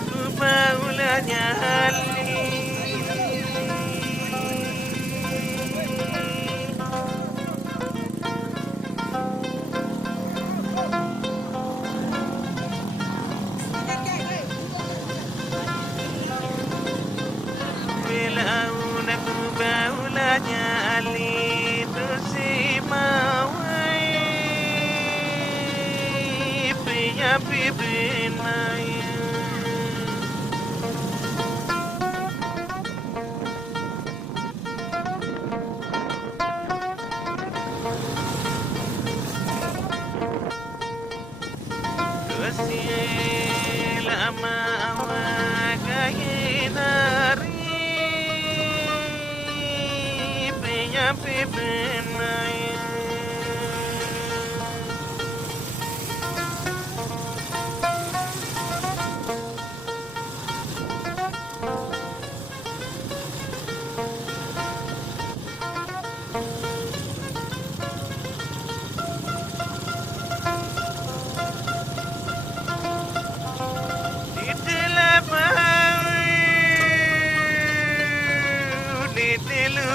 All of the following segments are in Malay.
Aku Bau Nyale Bau Nyale Tersimawai Pria Pibrinai Lama awak nari Penyampi benai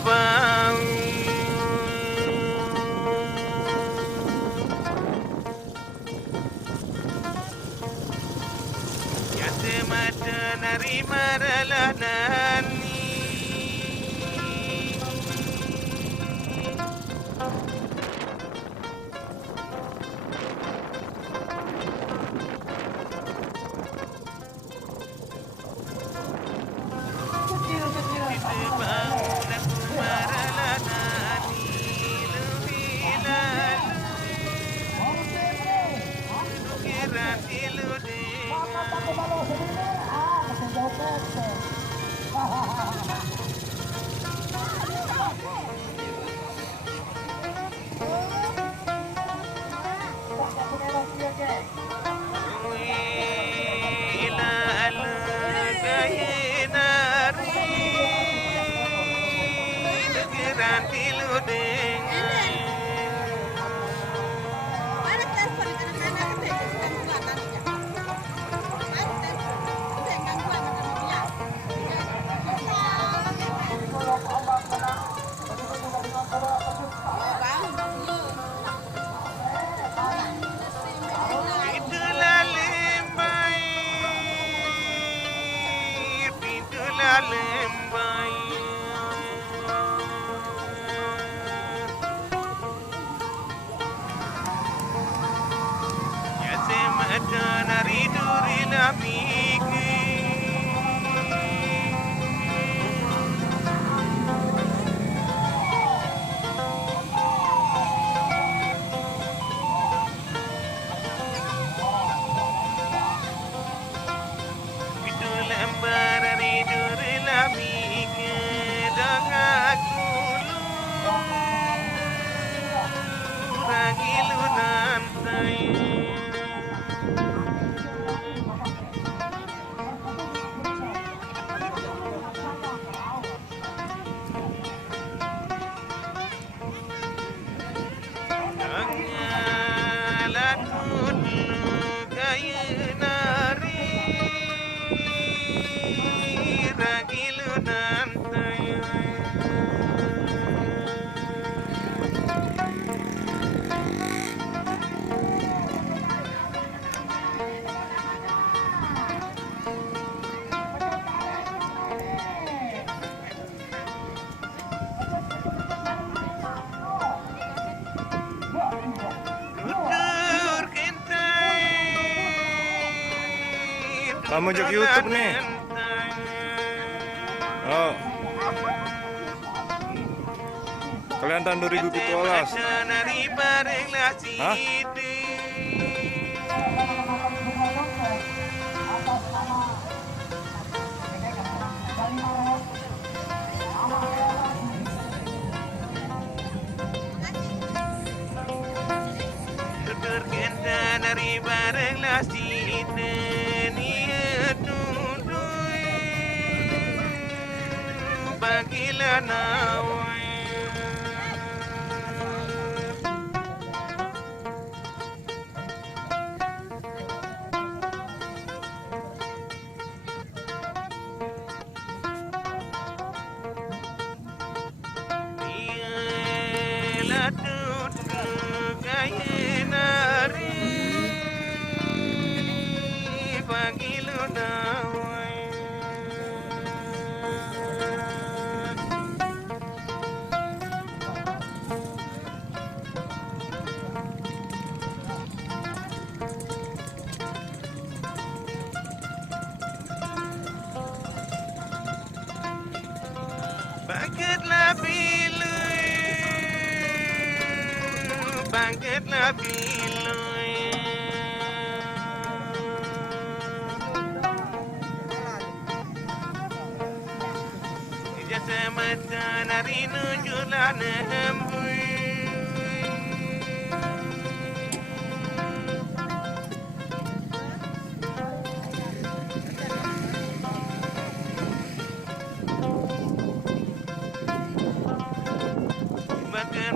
Bau yang semata nari maralah nani Kamu jok YouTube nih. Oh. Kaliantan 2017. Hah? tutur kenta dari bareng lasti nia tundui bagilah nawai. Bangkitlah bilui, bangkitlah bilui. Jasa mata nari nunjuklah nembui.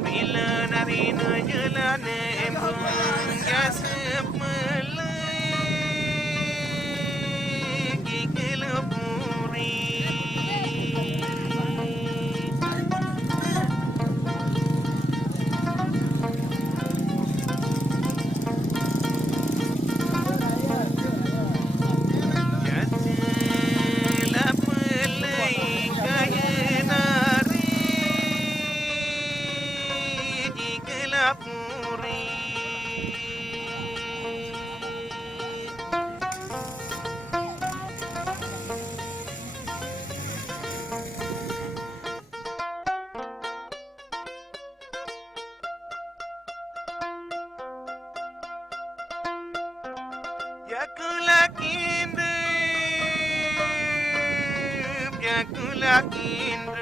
Bila nari nunjuklah nembui jasa melagi kelupuri. Yakulah kindup, yakulah kindup.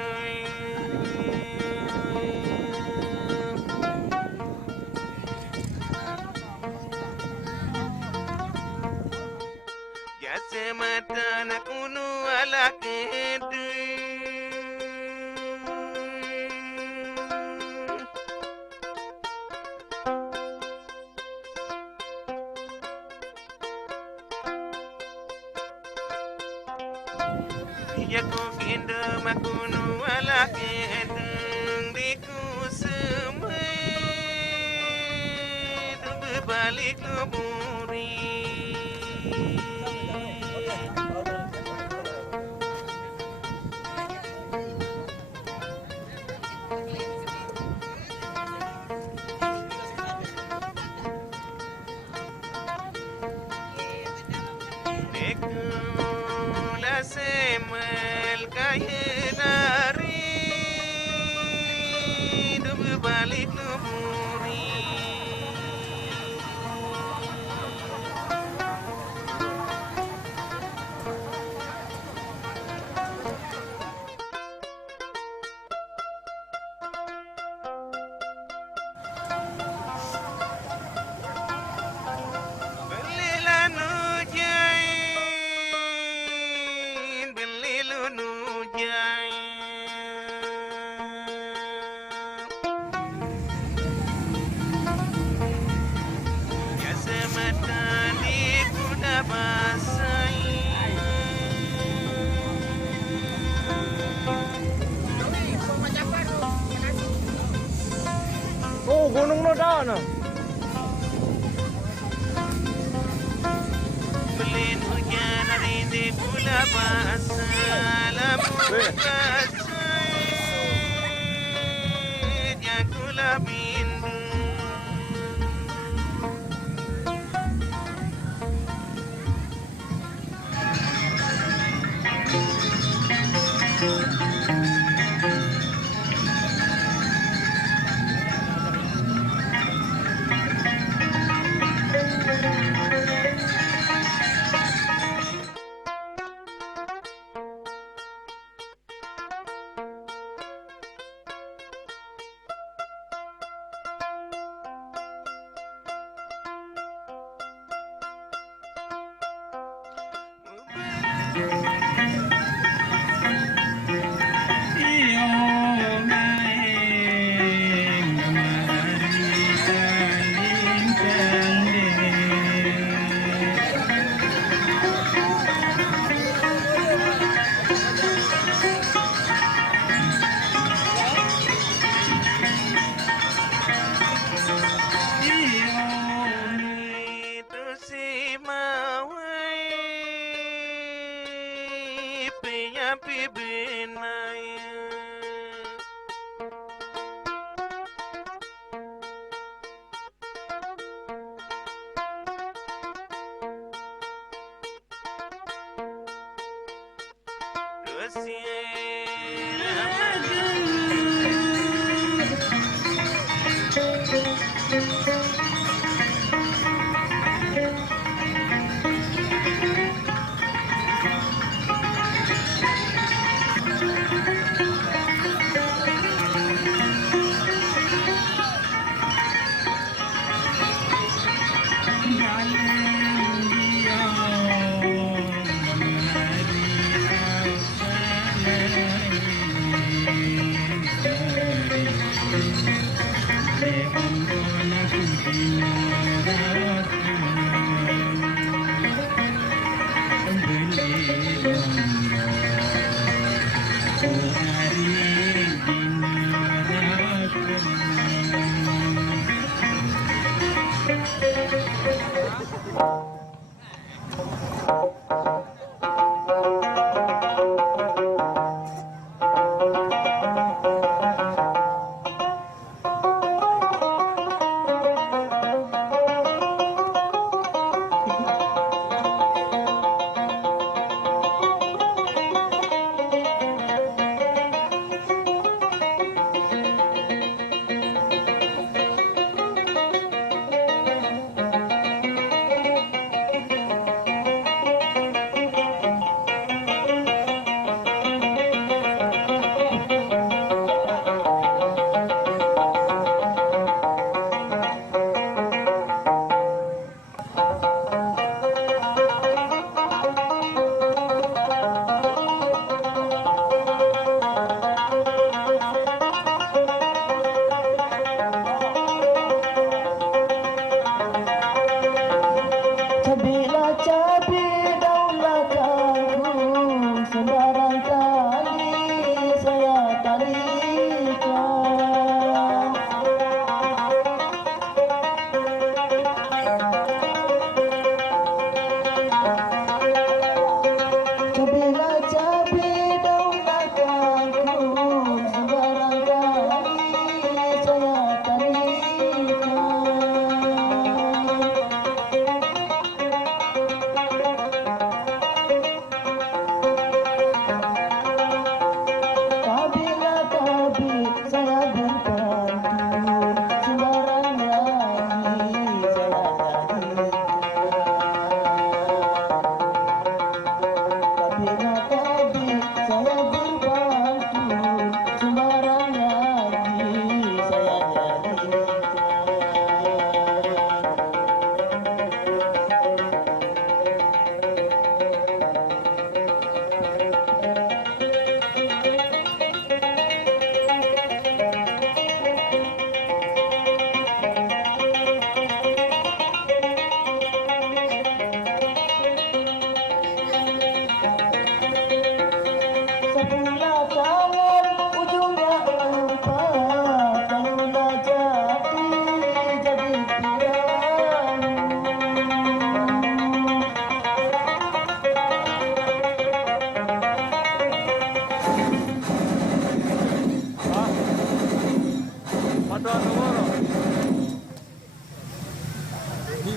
Jasa mata nak kunu ala kindup. Yaku kindu makunu ala kendeng diku semai tu berbalik kuburi. Dekulah semel kaya nari tu berbalik kuburi. Belilah nujain, belilah nujain. Biasa mata di kuda basai. Oh, gunung Nodana. Belin hujan hari di pula basah lamun basah jakulah bindu.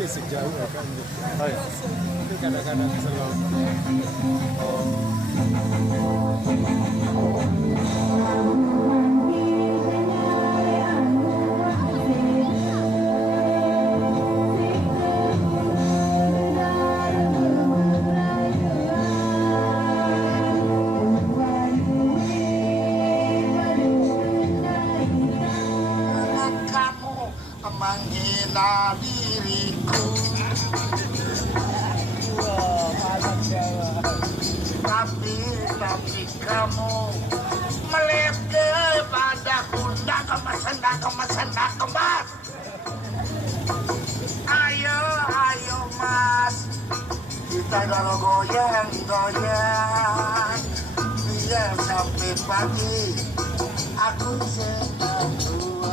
sejauh kan tapi kadang-kadang selalu menghina diriku, tapi kamu melihat padaku, nak kemas. Ayo mas, kita goyang, biar sampai pagi aku senang tua.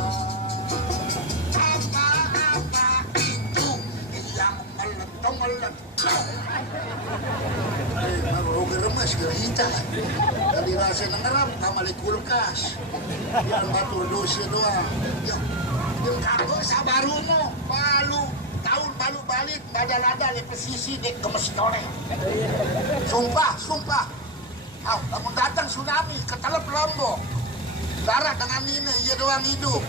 Rugi remes gerita dari rasa nengeram kamali kulkas yang batur dosi doang yang kago sabarumu tahun balu balik badal-ada di pesisi di kemestore sumpah kamu datang tsunami ketelep Lombok darat dengan ini iya doang hidup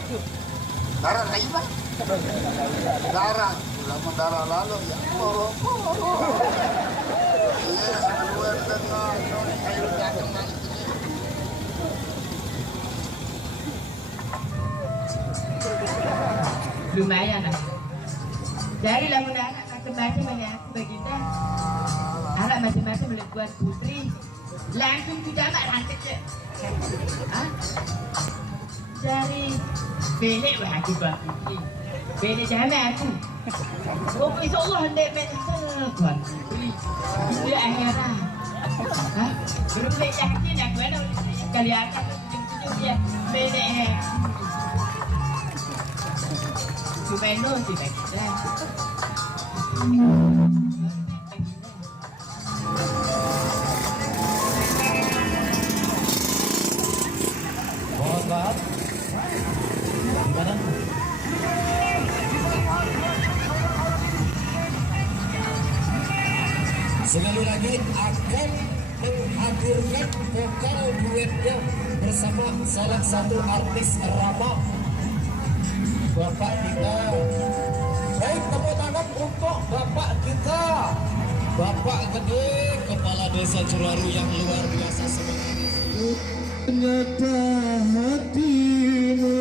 darat lagi darat lama darah lalu ya iya keluar dengan air datang balik lumayan lah dari lamun anak macam-macam banyak aku baginda. Harap macam-macam boleh buat putri. Langsung tu jamak lantik je. Dari belik lah aku buat putri. Belik jamak aku. Oh, insyaAllah hendak main buat putri. Dia akhirat. Belum boleh yakin aku ada Kaliantan tunjuk dia belik. Sumeno sih baginda. Mohon gimana? Sekali lagi akan menghadirkan vokal duetnya bersama salah satu artis RAMA, Bapak kita. Baik, tepuk tangan untuk Bapak kita, Bapak Gede, Kepala Desa Terbaru yang luar biasa semangat. Ternyata hatimu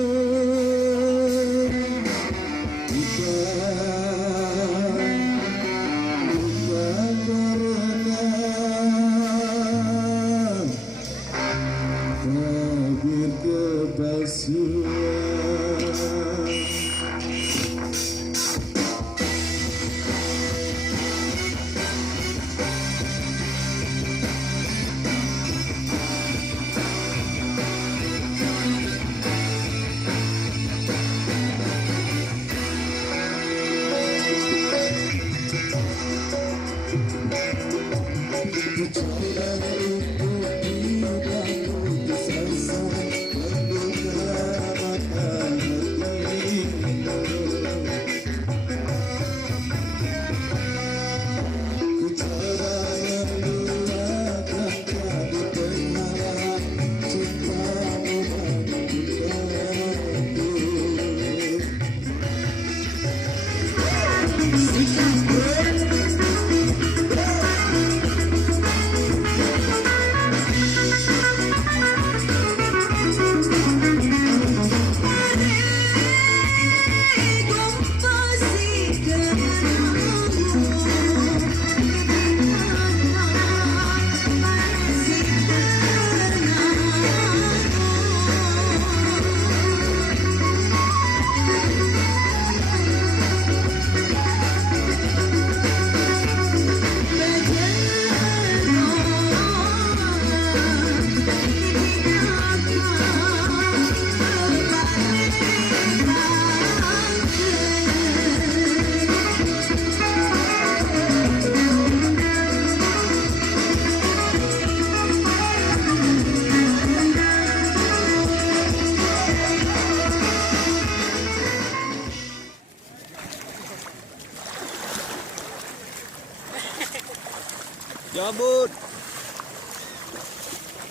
Sambut.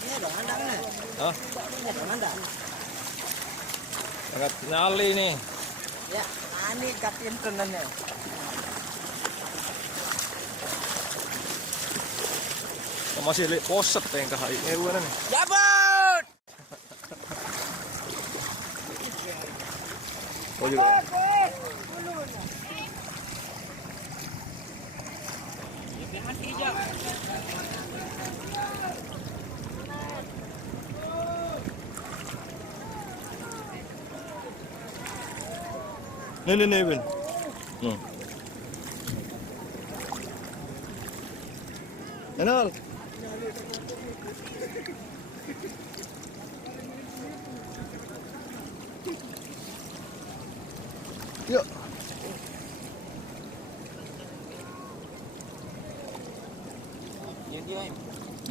Ini dong andangnya. Hah? Ini dong andang. Sangat nyali nih. Ya, ini kapin tenannya. Masih lihat poset yang kahai ngeruan nih. Jabut. Oh juga. Nih, Ben. Enal. Yuk.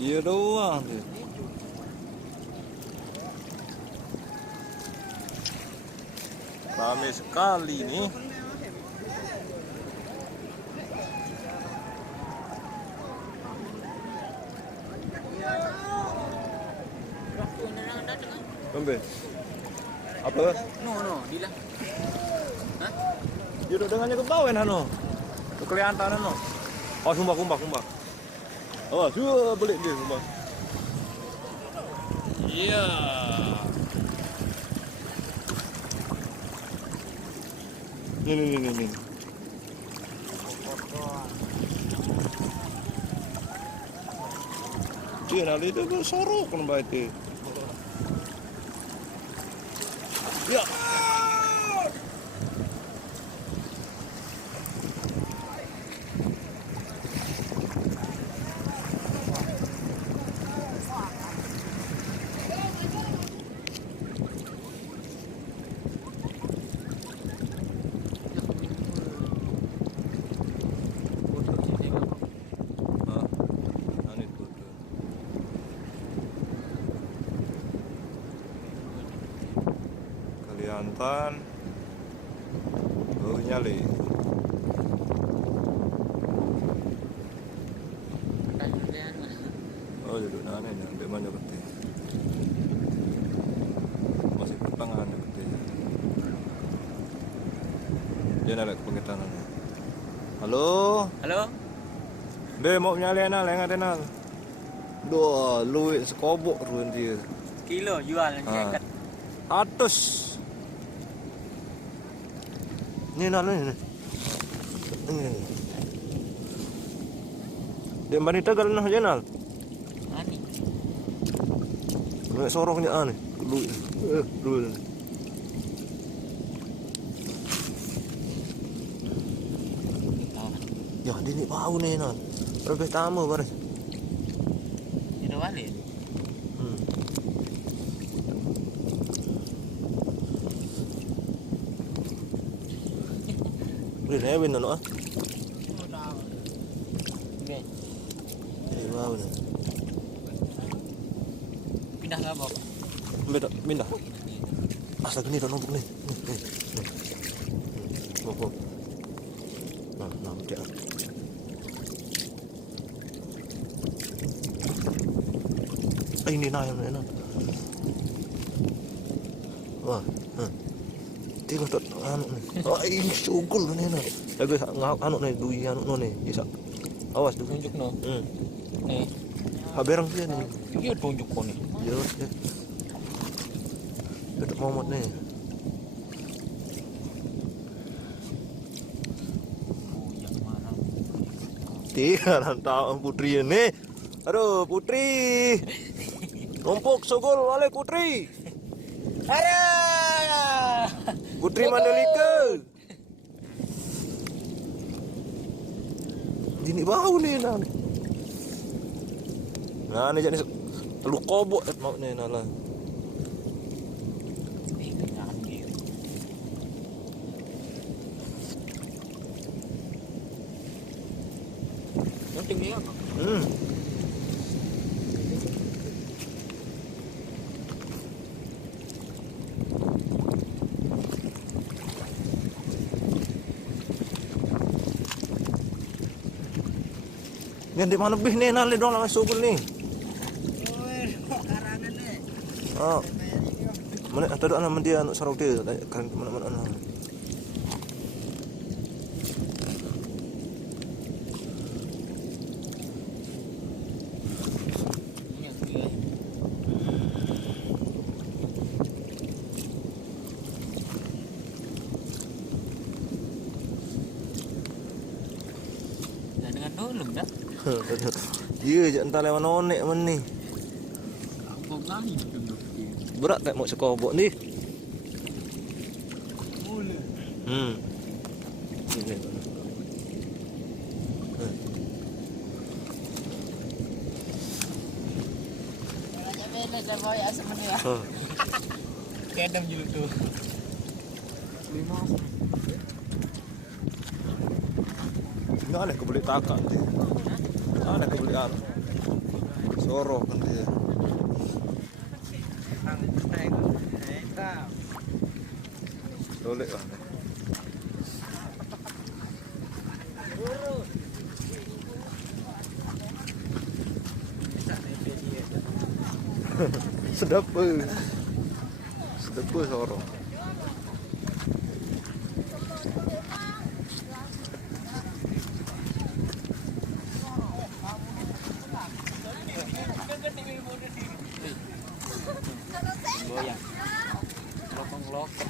Iya doang tuh. Ramai sekali nih. Ambil. Apa? No, dila. Hah? Duduk dengannya ke bawah anu. Ke Kaliantan anu. Oh, sumbah. Oh, sudah beli dia sumbah. Iya. Nih. Dia nak itu bersorok kan baik itu. Ya. Kaliantan, Bau Nyale. Oh, duduk nane yang di mana berarti? Masih pertengahan berarti. Dia nak ke pengetahuan. Halo. Halo. Be mau nyale nal, yang ada nal. Doa, luit sekobok ruan dia. Kilo jual yang kat. Atus. Ni nal ni. Dia bani tegal nah jenal. Ani. Nak soroknya ani. Luit. Luit. Ya, dia ni bau ni nal. Lebih tamu baris. Ini balik. Boleh lewin nak ah. Okey. Ini bau ni. Pindah ke apa? Pindah. Asal ni dah nombok ni. Ni. Nombok. Nah, dia. Ini nah yang mana? Wah, tengok tu anu ni. Oh, ini sungguh ni nah. Lagi anu ni dui anu ni. Bisa. Awas tu. Tunjuk no. Ni. Haberang dia ni. Dia tunjuk kau ni. Ya. Dekat momot ni. Tiada tahu putri ni. Aduh, putri. Numpuk sogol oleh putri. Ada. Putri Mandalika. Ini bau ni nah. Nah, ni jadi telu kobok mau ni nah lah. Yang tinggi apa? Yang di mana bih ni nali dong lah sugul ni. Karangan ni. Oh. Mana ada doa nama dia anak sarau dia kan mana-mana. Dengan tolong dah. Dia je entah lewat nonek mana ni. Kampung lagi duduk. Berat tak mau sekobok ni? Mula. Ini. Raja Band dah bawa asam ni. Kedam je tu. 5. Tinggal lah kebeli takak dia. Ada kebeli ar. Soroh kan dia. Dolek lah. Sedap apa? Sedap apa soroh? Goyang. Lokong-lokong.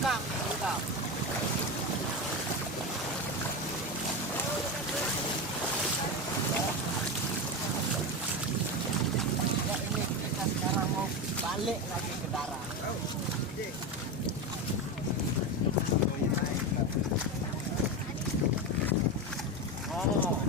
Lengkap. Ini kita sekarang mau balik lagi ke darat. Oh.